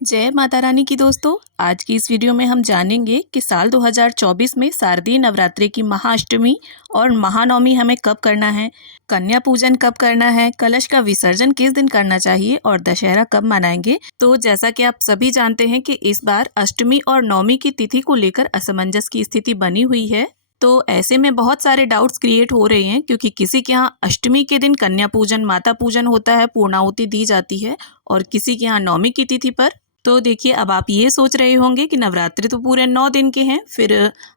जय माता रानी की दोस्तों। आज की इस वीडियो में हम जानेंगे कि साल 2024 में शारदीय नवरात्रि की महाअष्टमी और महानवमी हमें कब करना है, कन्या पूजन कब करना है, कलश का विसर्जन किस दिन करना चाहिए और दशहरा कब मनाएंगे। तो जैसा कि आप सभी जानते हैं कि इस बार अष्टमी और नवमी की तिथि को लेकर असमंजस की स्थिति बनी हुई है। तो ऐसे में बहुत सारे डाउट्स क्रिएट हो रहे हैं, क्योंकि किसी के यहाँ अष्टमी के दिन कन्या पूजन माता पूजन होता है, पूर्णाहुति दी जाती है, और किसी के यहाँ नवमी की तिथि पर। तो देखिए, अब आप ये सोच रहे होंगे कि नवरात्रि तो पूरे 9 दिन के हैं, फिर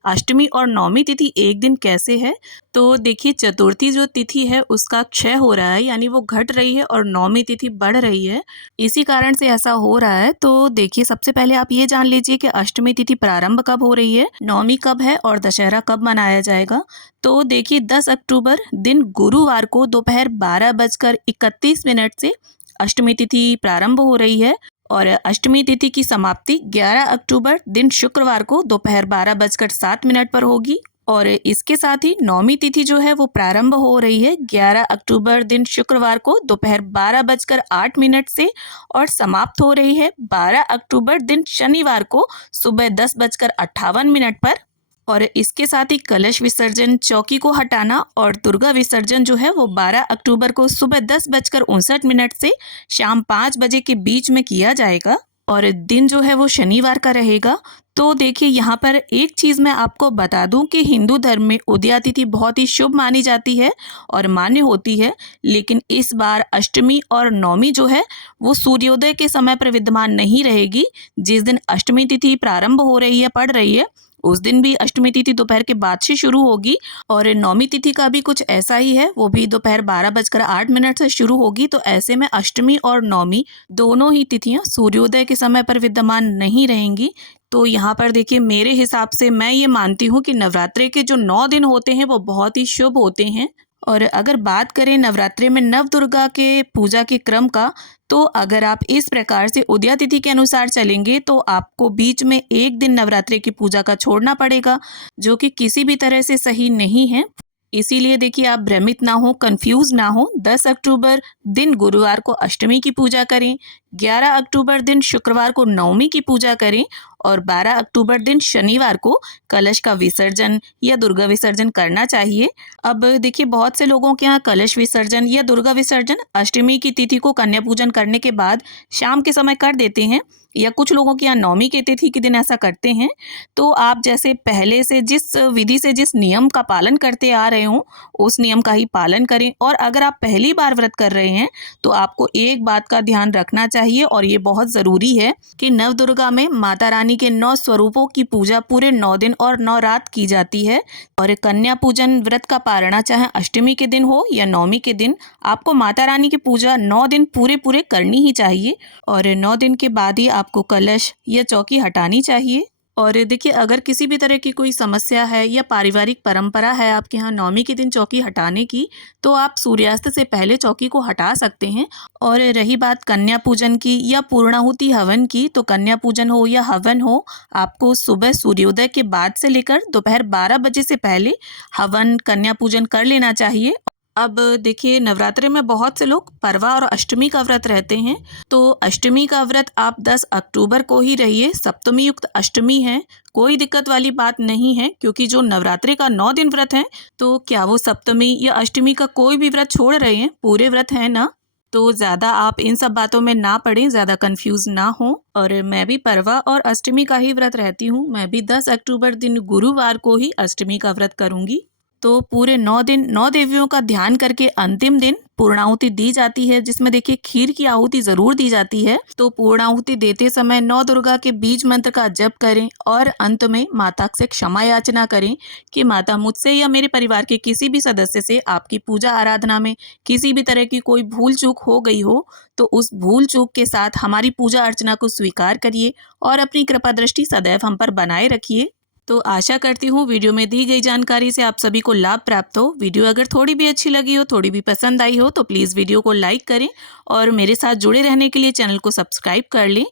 अष्टमी और नवमी तिथि एक दिन कैसे है। तो देखिए, चतुर्थी जो तिथि है उसका क्षय हो रहा है, यानी वो घट रही है, और नवमी तिथि बढ़ रही है। इसी कारण से ऐसा हो रहा है। तो देखिए, सबसे पहले आप ये जान लीजिए कि अष्टमी तिथि प्रारंभ कब हो रही है, नवमी कब है और दशहरा कब मनाया जाएगा। तो देखिए, 10 अक्टूबर दिन गुरुवार को दोपहर 12:31 से अष्टमी तिथि प्रारंभ हो रही है, और अष्टमी तिथि की समाप्ति 11 अक्टूबर दिन शुक्रवार को दोपहर 12:07 पर होगी। और इसके साथ ही नवमी तिथि जो है वो प्रारंभ हो रही है 11 अक्टूबर दिन शुक्रवार को दोपहर 12:08 से, और समाप्त हो रही है 12 अक्टूबर दिन शनिवार को सुबह 10:58 पर। और इसके साथ ही कलश विसर्जन, चौकी को हटाना और दुर्गा विसर्जन जो है वो 12 अक्टूबर को सुबह 10:59 से शाम 5 बजे के बीच में किया जाएगा, और दिन जो है वो शनिवार का रहेगा। तो देखिए, यहाँ पर एक चीज़ मैं आपको बता दूं कि हिंदू धर्म में उदया तिथि बहुत ही शुभ मानी जाती है और मान्य होती है, लेकिन इस बार अष्टमी और नवमी जो है वो सूर्योदय के समय पर विद्यमान नहीं रहेगी। जिस दिन अष्टमी तिथि प्रारंभ हो रही है, पड़ रही है, उस दिन भी अष्टमी तिथि दोपहर के बाद से शुरू होगी, और नवमी तिथि का भी कुछ ऐसा ही है, वो भी दोपहर 12:08 से शुरू होगी। तो ऐसे में अष्टमी और नवमी दोनों ही तिथियां सूर्योदय के समय पर विद्यमान नहीं रहेंगी। तो यहाँ पर देखिए, मेरे हिसाब से मैं ये मानती हूँ कि नवरात्रि के जो 9 दिन होते हैं वो बहुत ही शुभ होते हैं। और अगर बात करें नवरात्रि में नव दुर्गा के पूजा के क्रम का, तो अगर आप इस प्रकार से उदया तिथि के अनुसार चलेंगे तो आपको बीच में एक दिन नवरात्रि की पूजा का छोड़ना पड़ेगा, जो कि किसी भी तरह से सही नहीं है। इसीलिए देखिए, आप भ्रमित ना हो, कंफ्यूज ना हो। 10 अक्टूबर दिन गुरुवार को अष्टमी की पूजा करें, 11 अक्टूबर दिन शुक्रवार को नवमी की पूजा करें, और 12 अक्टूबर दिन शनिवार को कलश का विसर्जन या दुर्गा विसर्जन करना चाहिए। अब देखिए, बहुत से लोगों के यहाँ कलश विसर्जन या दुर्गा विसर्जन अष्टमी की तिथि को कन्या पूजन करने के बाद शाम के समय कर देते हैं, या कुछ लोगों के यहाँ नवमी की तिथि के दिन ऐसा करते हैं। तो आप जैसे पहले से जिस विधि से जिस नियम का पालन करते आ रहे हो, उस नियम का ही पालन करें। और अगर आप पहली बार व्रत कर रहे हैं तो आपको एक बात का ध्यान रखना चाहिए, और ये बहुत ज़रूरी है कि नव दुर्गा में माता रानी के 9 स्वरूपों की पूजा पूरे 9 दिन और 9 रात की जाती है। और कन्या पूजन व्रत का पारणा चाहे अष्टमी के दिन हो या नवमी के दिन, आपको माता रानी की पूजा 9 दिन पूरे पूरे करनी ही चाहिए, और 9 दिन के बाद ही आपको कलश या चौकी हटानी चाहिए। और देखिए, अगर किसी भी तरह की कोई समस्या है या पारिवारिक परंपरा है आपके यहाँ नवमी के दिन चौकी हटाने की, तो आप सूर्यास्त से पहले चौकी को हटा सकते हैं। और रही बात कन्या पूजन की या पूर्णाहुति हवन की, तो कन्या पूजन हो या हवन हो, आपको सुबह सूर्योदय के बाद से लेकर दोपहर 12 बजे से पहले हवन कन्या पूजन कर लेना चाहिए। अब देखिए, नवरात्रि में बहुत से लोग परवा और अष्टमी का व्रत रहते हैं। तो अष्टमी का व्रत आप 10 अक्टूबर को ही रहिए, सप्तमी युक्त अष्टमी है, कोई दिक्कत वाली बात नहीं है। क्योंकि जो नवरात्रि का 9 दिन व्रत है, तो क्या वो सप्तमी या अष्टमी का कोई भी व्रत छोड़ रहे हैं, पूरे व्रत है ना। तो ज़्यादा आप इन सब बातों में ना पड़ें, ज़्यादा कंफ्यूज ना हो। और मैं भी परवा और अष्टमी का ही व्रत रहती हूँ। मैं भी 10 अक्टूबर दिन गुरुवार को ही अष्टमी का व्रत करूँगी। तो पूरे 9 दिन 9 देवियों का ध्यान करके अंतिम दिन पूर्णाहुति दी जाती है, जिसमें देखिए खीर की आहुति जरूर दी जाती है। तो पूर्णाहुति देते समय 9 दुर्गा के बीज मंत्र का जप करें, और अंत में माता से क्षमा याचना करें कि माता, मुझसे या मेरे परिवार के किसी भी सदस्य से आपकी पूजा आराधना में किसी भी तरह की कोई भूल चूक हो गई हो, तो उस भूल चूक के साथ हमारी पूजा अर्चना को स्वीकार करिए और अपनी कृपा दृष्टि सदैव हम पर बनाए रखिए। तो आशा करती हूँ वीडियो में दी गई जानकारी से आप सभी को लाभ प्राप्त हो। वीडियो अगर थोड़ी भी अच्छी लगी हो, थोड़ी भी पसंद आई हो, तो प्लीज़ वीडियो को लाइक करें, और मेरे साथ जुड़े रहने के लिए चैनल को सब्सक्राइब कर लें।